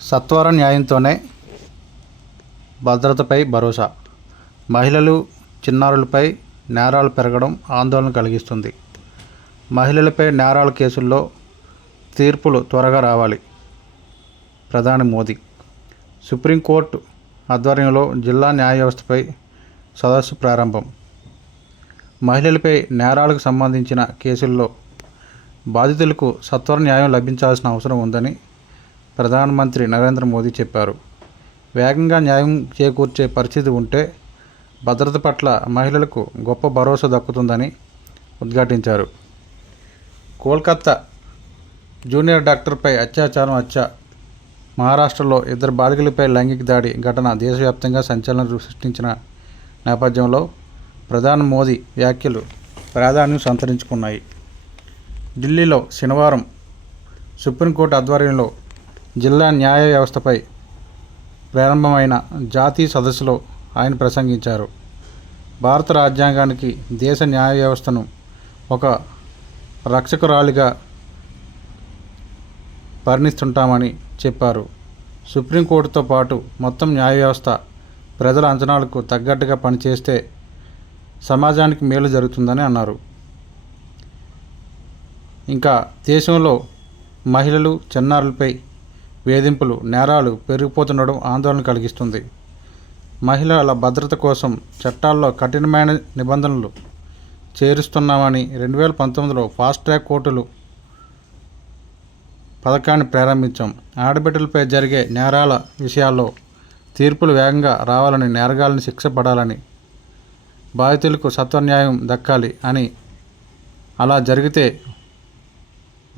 సత్వర న్యాయంతోనే భద్రతపై భరోసా. మహిళలు చిన్నారులపై నేరాలు పెరగడం ఆందోళన కలిగిస్తుంది. మహిళలపై నేరాల కేసుల్లో తీర్పులు త్వరగా రావాలి. ప్రధాని మోదీ. సుప్రీంకోర్టు ఆధ్వర్యంలో జిల్లా న్యాయ వ్యవస్థపై సదస్సు ప్రారంభం. మహిళలపై నేరాలకు సంబంధించిన కేసుల్లో బాధితులకు సత్వర న్యాయం లభించాల్సిన అవసరం ఉందని ప్రధానమంత్రి నరేంద్ర మోదీ చెప్పారు. వేగంగా న్యాయం చేకూర్చే పరిస్థితి ఉంటే భద్రత పట్ల మహిళలకు గొప్ప భరోసా దక్కుతుందని ఉద్ఘాటించారు. కోల్కత్తా జూనియర్ డాక్టర్పై అత్యాచారం హత్య. మహారాష్ట్రలో ఇద్దరు బాలికలపై లైంగిక దాడి ఘటన దేశవ్యాప్తంగా సంచలనం సృష్టించిన నేపథ్యంలో ప్రధాని మోదీ వ్యాఖ్యలు ప్రాధాన్యం సంతరించుకున్నాయి. ఢిల్లీలో శనివారం సుప్రీంకోర్టు ఆధ్వర్యంలో జిల్లా న్యాయ వ్యవస్థపై ప్రారంభమైన జాతీయ సదస్సులో ఆయన ప్రసంగించారు. భారత రాజ్యాంగానికి దేశ న్యాయ వ్యవస్థను ఒక రక్షకురాలిగా పరిణిస్తుంటామని చెప్పారు. సుప్రీంకోర్టుతో పాటు మొత్తం న్యాయ వ్యవస్థ ప్రజల అంచనాలకు తగ్గట్టుగా పనిచేస్తే సమాజానికి మేలు జరుగుతుందని అన్నారు. ఇంకా దేశంలో మహిళలు చిన్నారులపై వేధింపులు నేరాలు పెరిగిపోతుండడం ఆందోళన కలిగిస్తుంది. మహిళల భద్రత కోసం చట్టాల్లో కఠినమైన నిబంధనలు చేరుస్తున్నామని రెండు వేల పంతొమ్మిదిలో ఫాస్ట్ ట్రాక్ కోర్టులు పథకాన్ని ప్రారంభించాం. ఆడబిడ్డలపై జరిగే నేరాల విషయాల్లో తీర్పులు వేగంగా రావాలని నేరగాళ్ళని శిక్ష పడాలని బాధితులకు సత్వన్యాయం దక్కాలి అని అలా జరిగితే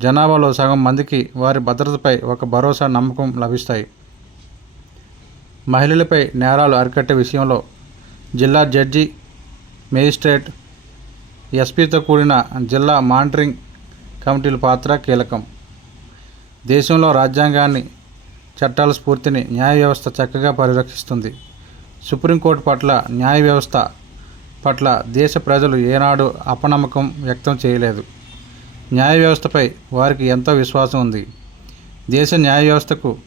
జనాభాలో సగం మందికి వారి భద్రతపై ఒక భరోసా నమ్మకం లభిస్తాయి. మహిళలపై నేరాలు అరికట్టే విషయంలో జిల్లా జడ్జి మేజిస్ట్రేట్ ఎస్పీతో కూడిన జిల్లా మానిటరింగ్ కమిటీల పాత్ర కీలకం. దేశంలో రాజ్యాంగాన్ని చట్టాల స్ఫూర్తిని న్యాయ వ్యవస్థ చక్కగా పరిరక్షిస్తుంది. సుప్రీంకోర్టు పట్ల న్యాయ వ్యవస్థ పట్ల దేశ ప్రజలు ఏనాడు అపనమ్మకం వ్యక్తం చేయలేదు. న్యాయ వ్యవస్థపై వారికి ఎంతో విశ్వాసం ఉంది. దేశ న్యాయ వ్యవస్థకు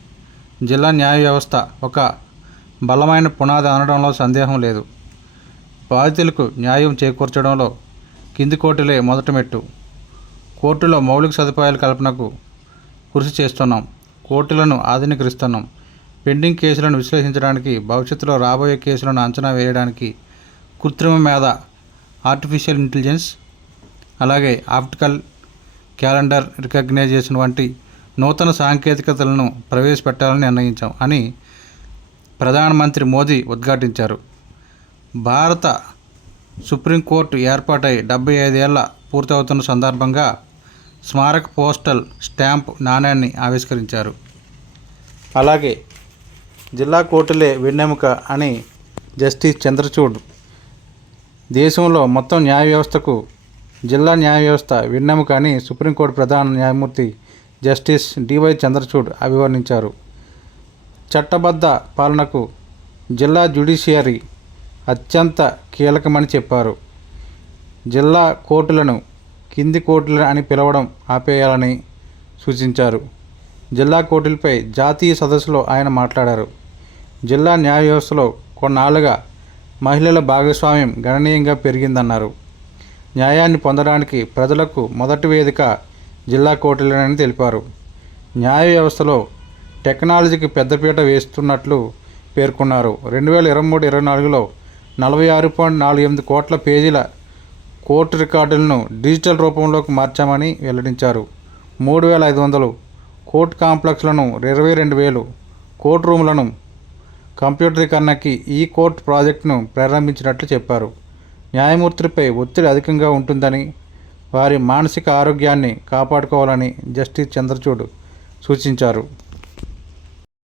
జిల్లా న్యాయ వ్యవస్థ ఒక బలమైన పునాది అనడంలో సందేహం లేదు. బాధితులకు న్యాయం చేకూర్చడంలో కింది కోర్టులే మొదటి మెట్టు. కోర్టులో మౌలిక సదుపాయాల కల్పనకు కృషి చేస్తున్నాం. కోర్టులను ఆధునీకరిస్తున్నాం. పెండింగ్ కేసులను విశ్లేషించడానికి భవిష్యత్తులో రాబోయే కేసులను అంచనా వేయడానికి కృత్రిమ మేధ ఆర్టిఫిషియల్ ఇంటెలిజెన్స్ అలాగే ఆప్టికల్ క్యాలెండర్ రికగ్నైజేషన్ వంటి నూతన సాంకేతికతలను ప్రవేశపెట్టాలని నిర్ణయించాం అని ప్రధానమంత్రి మోదీ ఉద్ఘాటించారు. భారత సుప్రీంకోర్టు ఏర్పాటై డెబ్బై ఐదేళ్ళ పూర్తవుతున్న సందర్భంగా స్మారక పోస్టల్ స్టాంప్ నాణ్యాన్ని ఆవిష్కరించారు. అలాగే జిల్లా కోర్టులే వెన్నెముక అని జస్టిస్ చంద్రచూడ్ దేశంలో మొత్తం న్యాయ వ్యవస్థకు జిల్లా న్యాయ వ్యవస్థ వెన్నెముక సుప్రీంకోర్టు ప్రధాన న్యాయమూర్తి జస్టిస్ డివై చంద్రచూడ్ అభివర్ణించారు. చట్టబద్ధ పాలనకు జిల్లా జ్యుడిషియరీ అత్యంత కీలకమని చెప్పారు. జిల్లా కోర్టులను కింది కోర్టులు అని పిలవడం ఆపేయాలని సూచించారు. జిల్లా కోర్టులపై జాతీయ సదస్సులో ఆయన మాట్లాడారు. జిల్లా న్యాయ వ్యవస్థలో కొన్నాళ్ళుగా మహిళల భాగస్వామ్యం గణనీయంగా పెరిగిందన్నారు. న్యాయాన్ని పొందడానికి ప్రజలకు మొదటి వేదిక జిల్లా కోర్టులేనని తెలిపారు. న్యాయ వ్యవస్థలో టెక్నాలజీకి పెద్దపీట వేస్తున్నట్లు పేర్కొన్నారు. రెండు వేల ఇరవై మూడు ఇరవై నాలుగులో నలభై ఆరు పాయింట్ నాలుగు ఎనిమిది కోట్ల పేజీల కోర్టు రికార్డులను డిజిటల్ రూపంలోకి మార్చామని వెల్లడించారు. మూడు వేల ఐదు వందలు కోర్టు కాంప్లెక్స్లను ఇరవై రెండు వేలు కోర్టు రూములను కంప్యూటరీకరణకి ఈ కోర్టు ప్రాజెక్టును ప్రారంభించినట్లు చెప్పారు. న్యాయమూర్తులపై ఒత్తిడి అధికంగా ఉంటుందని వారి మానసిక ఆరోగ్యాన్ని కాపాడుకోవాలని జస్టిస్ చంద్రచూడ్ సూచించారు.